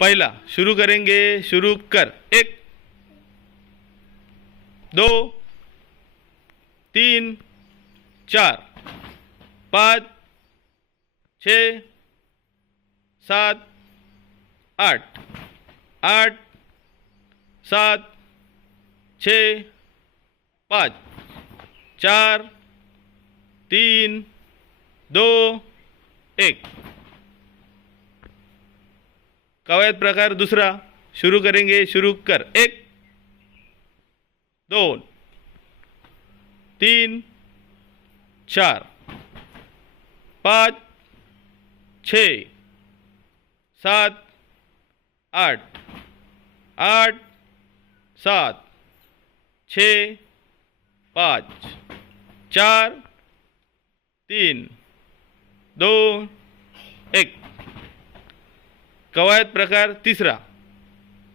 पहला शुरू करेंगे, शुरू कर। 1 2 3 4 5 6 7 8 8 7 6 5 4 3 2 1। कवायत प्रकार दूसरा शुरू करेंगे, शुरू कर। 1 2 3 4 5 6 7 8 8 7 6 5 4 3 2 1। कवायत प्रकार तीसरा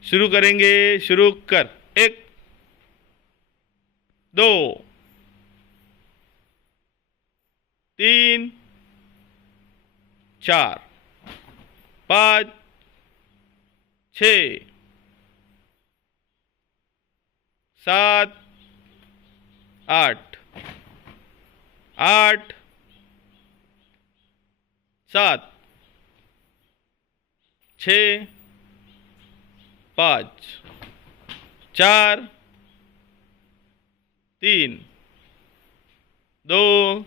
शुरू करेंगे, शुरू कर। 1 2 3 4 5 6 7 8 8 7 6 5 4 3 2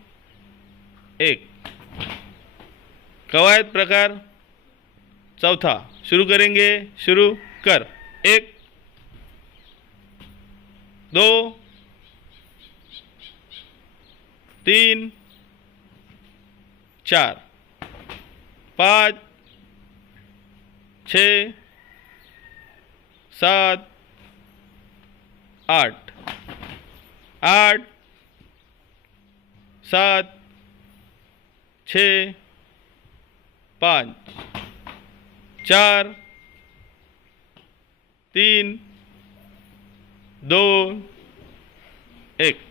1। कवायत प्रकार चौथा शुरू करेंगे, शुरू कर। 1 2 3 4 5 6 7 8 8 7 6 5 4 3 2 1।